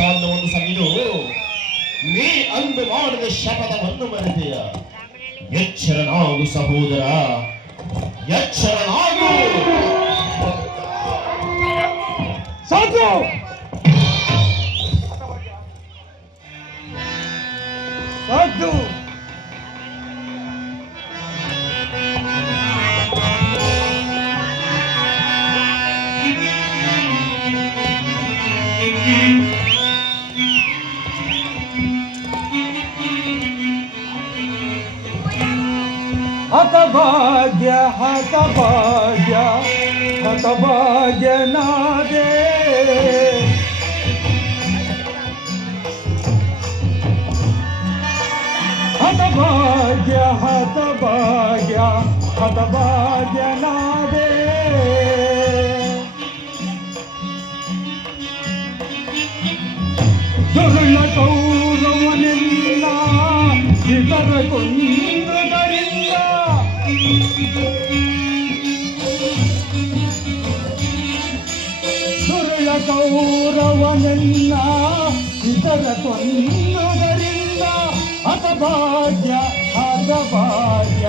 ಧರ್ಮವನ್ನು ಸವಿದು ನೀ ಅಂದು ಮಾಡಿದ ಶಪಥವನ್ನು ಮರೆತೆಯ. ಎಚ್ಚರನಾಗು ಸಹೋದರ, ಎಚ್ಚರನಾಗು. ಸಾಕು, ಸಾಕು. ಹತಭಾಗ್ಯ ಹತಭಾಗ್ಯ ಹತಭಾಗ್ಯನಾದೆ. ಹತಭಾಗ್ಯ ಹತಭಾಗ್ಯ ಹತಭಾಗ್ಯನಾದೆ. ದುರುಳ ಕೌರವನೆಲ್ಲ ಇತರ ಕೊಂದರಿಂದ ದುರುಳ ಕೌರವನೆಲ್ಲ ಇತರ ಕೊಂದರಿಂದ ಹತಭಾಗ್ಯ ಹತಭಾಗ್ಯ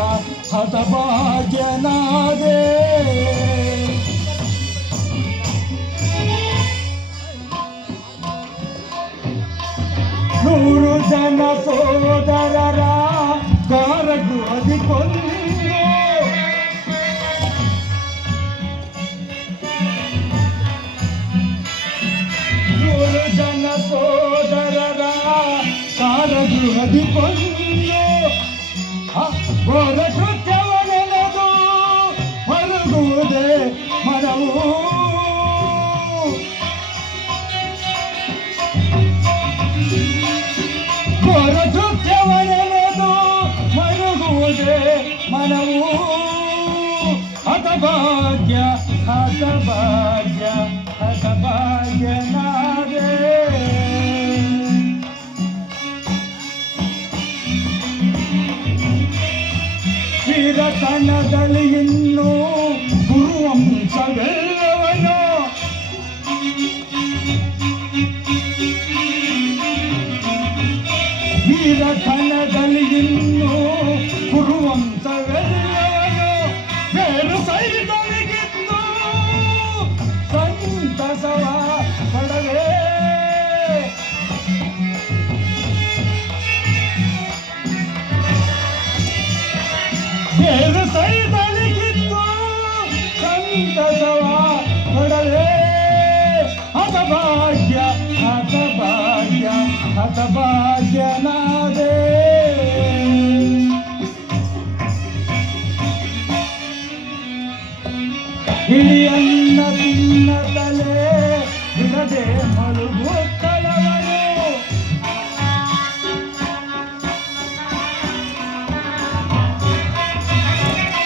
ಹತಭಾಗ್ಯನಾದೆ. ನೂರು ಜನ ಸೋದರರ ಕಾರಗೃಹದಿ ಕೊಂದು ನೂರು ಜನ ಸೋದರರ ಕಾರಗೃಹದಿ ಕೊಂದು ಘೋರ ಕೃತ್ಯವನೆನದು ಮರುಗುವುದೇ ಮರವು. ಘೋರ ಕೃತ್ಯವನೆನದು ಮರುಗುವುದೇ ಮನವು. ಹತಭಾಗ್ಯ ಹತಭಾಗ್ಯ ಹತಭಾಗ್ಯನಾದೆ. ವೀರತನದಲ್ಲಿ ಇನ್ನೂ ಗುರುವಂಶವೆಲ್ಲವನು ವೀರತನದಲ್ಲಿ ಇನ್ನೂ ಗುರುವಂಶವೆಲ್ಲವನು ಬೇರು ಸೈತನಿಗಿದ್ದು ಸಂತಸವ ಪಡಲೇ. ಬೇರು ಸೈತನಿಗಿದ್ದು ಸಂತಸವ ಪಡಲೇ. ಹತಭಾಗ್ಯ ಹತಭಾಗ್ಯ ಹತಭಾಗ್ಯನಾದೆ. ಹಿಡಿಯನ್ನ ತಿನ್ನತಲೇ ಬಿಡದೆ ಮಲಗುತ್ತಲವನು.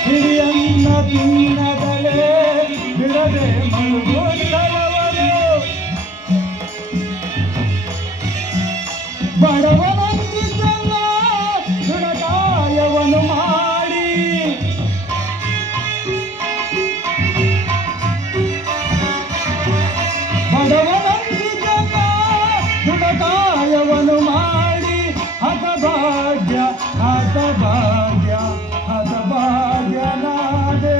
ಹಿಡಿಯನ್ನ ತಿನ್ನದಲೇ ಬಿಡದೆ ಮಲಗುತ್ತಲವನು. ಬಡವನಂತಿದ್ದಲ್ಲ ಋಣಕಾಯವನ್ನು ಮಾಡಿ ಬಡವನಂತಿದ್ದಲ್ಲ ಋಣಕಾಯವನ್ನು ಮಾಡಿ. ಹತಭಾಗ್ಯ ಹತಭಾಗ್ಯ ಹತಭಾಗ್ಯನಾದೆ.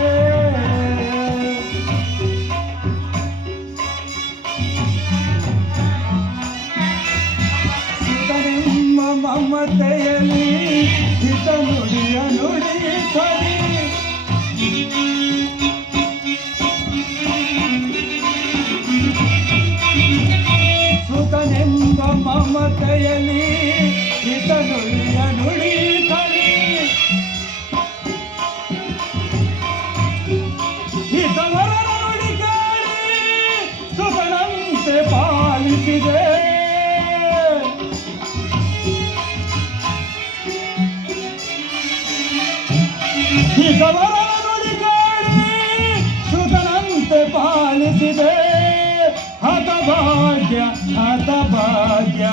ಸುತನೆಂಬ ಮಮತೆಯಲ್ಲಿ ಹಿತ ನುಡಿಯ ನುಡಿಸಲಿ. ಸುತನೆಂಬ ಮಮತೆಯಲ್ಲಿ ಹಿತ ನುಡಿಯ ನುಡಿಸಲಿ. ಹಿತವರರ ನುಡಿ ಕೇಳಿ ಸುತನಂತೆ ಪಾಲಿಸಿದೆ. ಇದ್ದವರ ನುಡಿ ಕೇಳಿ ಸುತನಂತೆ ಪಾಲಿಸಿದೆ. ಹತಭಾಗ್ಯ ಹತಭಾಗ್ಯ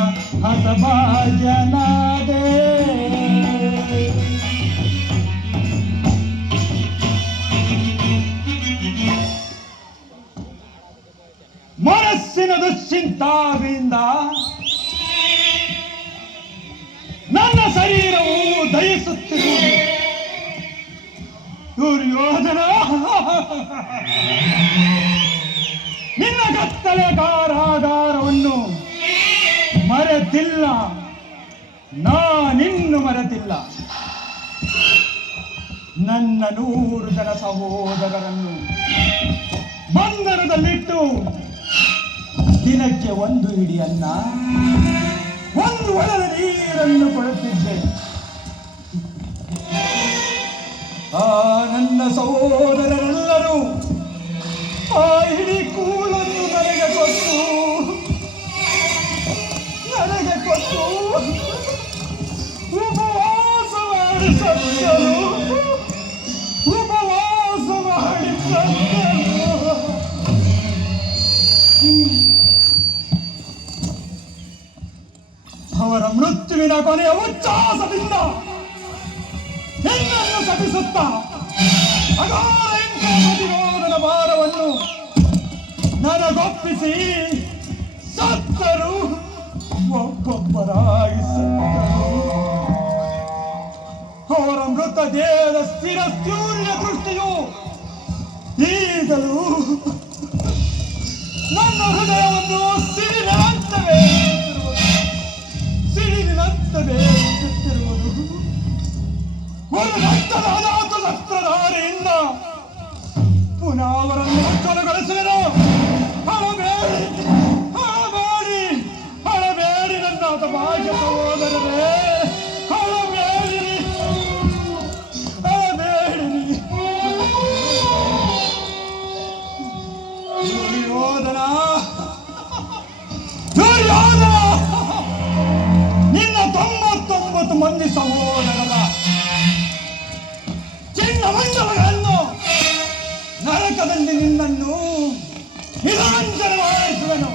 ಹತಭಾಗ್ಯನಾದೆ. ಮನಸ್ಸಿನ ದುಶ್ಚಿಂತಾವಿಂದ ನನ್ನ ಶರೀರವು ದಯಿಸುತ್ತಿರುವುದು. ದುರ್ಯೋಧನ, ನಿನ್ನ ಕತ್ತಲೆ ಕಾರಾಗಾರವನ್ನು ಮರೆತಿಲ್ಲ, ನಾನಿನ್ನು ಮರೆತಿಲ್ಲ. ನನ್ನ 100 ಜನ ಸಹೋದರರನ್ನು ಬಂಧನದಲ್ಲಿಟ್ಟು ದಿನಕ್ಕೆ 1 ಹಿಡಿ ಅನ್ನ, 1 ಒಳದ ನೀರನ್ನು ಕೊಡುತ್ತಿದ್ದೆ. ಆ ನನ್ನ ಸಹೋದರರೆಲ್ಲರೂ ಆ ಹಿಡಿ ಕೂಳನ್ನು ನನಗೆ ಕೊಟ್ಟು ಉಪವಾಸ ಮಾಡಿ ಸತ್ತರು. ಉಪವಾಸ ಮಾಡಿ ಸತ್ತರು. ಅವರ ಮೃತ್ಯುವಿನ ಕೊನೆಯ ಉಚ್ಛ್ವಾಸದಿಂದ ನಿನ್ನನ್ನು ತಪ್ಪಿಸುತ್ತ ಅಗಾರ ಪ್ರತಿರೋಧದ ಭಾರವನ್ನು ನನಗೊಪ್ಪಿಸಿ ಸತ್ತರು. ಒಬ್ಬೊಬ್ಬರಾಗಿ ಸತ್ತರು. ಅವರ ಮೃತ ದೇಹದ ಸ್ಥಿರ ಸೂರ್ಯ ದೃಷ್ಟಿಯು ಈಗಲೂ ನನ್ನ ಹೃದಯವನ್ನು ಸಿಡಿಲಿನಂತವೇ ಸುತ್ತಿರುವುದು. ಒಂದು ರಕ್ತದ ಅನಾಥ ರಕ್ತಧಾರೆಯಿಂದ ಪುನಃ ಅವರನ್ನು ಕೊಲೆಗೊಳಿಸುವೆನು. ಹಳಬೇಡಿ ಹಳಬೇಡಿ ಹಳಬೇಡಿ ನನ್ನ ಭಾಗ್ಯ ಸಹೋದರರೇ, ಹಳಬೇಡಿರಿ ಹಳಬೇಡಿರಿ. ದುರ್ಯೋಧನ, ದುರ್ಯೋಧನ, ನಿನ್ನ 99 ಮಂದಿ ಸಹೋದರರ ಚಿನ್ನ ಮಂಡಲಗಳನ್ನು ನರಕದಲ್ಲಿ ನಿನ್ನನ್ನು ನಿರಾಂಜನ ಮಾಡಿಸುವನು.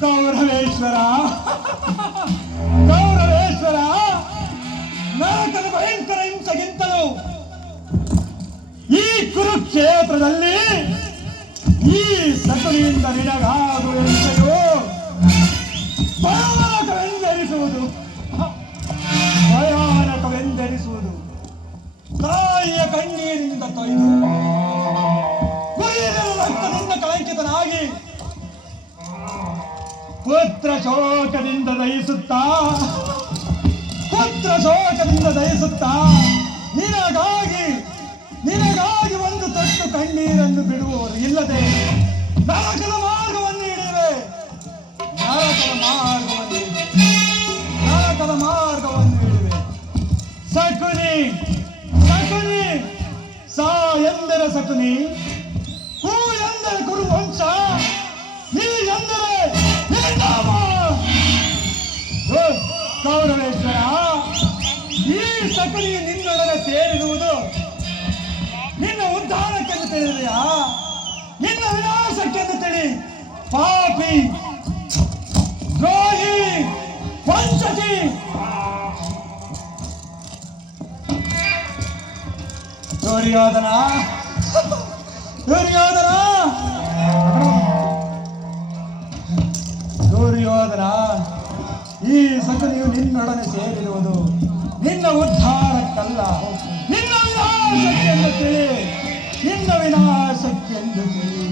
ಕೌರವೇಶ್ವರ, ಕೌರವೇಶ್ವರ, ನರಕದ ಭಯಂಕರ ಹಿಂಸೆಗಿಂತಲೂ ಈ ಕುರುಕ್ಷೇತ್ರದಲ್ಲಿ ಈ ಸಕಲಿಯಿಂದ ನಿನಗಾಗುವ ಹಿಂಸೆಯು ಭಯಾನಕವೆಂದೆನಿಸುವುದು. ತಾಯಿಯ ಕಣ್ಣೀರಿನಿಂದ ತೊಯ್ದು ಕುರಿಯರ ರಕ್ತದಿಂದ ಕಳಂಕಿತನಾಗಿ ಪುತ್ರ ಶೋಕದಿಂದ ದಯಿಸುತ್ತಾ ನಿನಗಾಗಿ ಒಂದು ತೊಟ್ಟು ಕಣ್ಣೀರನ್ನು ಬಿಡುವವರು ಇಲ್ಲದೆ ನರಕದ ಮಾರ್ಗವನ್ನು ಹಿಡಿವೆ. ಶಕುನಿ, ಸಾ ಎಂದರೆ ಶಕುನಿ, ಹೂ ಎಂದರೆ ಕುರುವಂಶ, ನೀ ಎಂದರೆ ನಿರ್ನಾಮ. ಕೌರವೇಶ್ವರ, ಈ ಶಕುನಿಯು ನಿನ್ನೊಡನೆ ಸೇರಿರುವುದು ನಿನ್ನ ಉದ್ಧಾರಕ್ಕೆಂದು ತಿಳಿದೆಯಾ? ನಿನ್ನ ವಿನಾಶಕ್ಕೆಂದು ತಿಳಿ. ಪಾಪಿ, ದ್ರೋಹಿ, ವಂಚಕಿ. ದುರ್ಯೋಧನ, ದುರ್ಯೋಧನ, ದುರ್ಯೋಧನ, ಈ ಶಕುನಿಯು ನಿನ್ನೊಡನೆ ಸೇರಿರುವುದು ನಿನ್ನ ಉದ್ಧಾರಕ್ಕಲ್ಲ, ನಿನ್ನ ವಿನಾಶಕ್ಕೆಂದು ತಿಳಿ, ನಿನ್ನ ವಿನಾಶಕ್ಕೆಂದು ತಿಳಿ.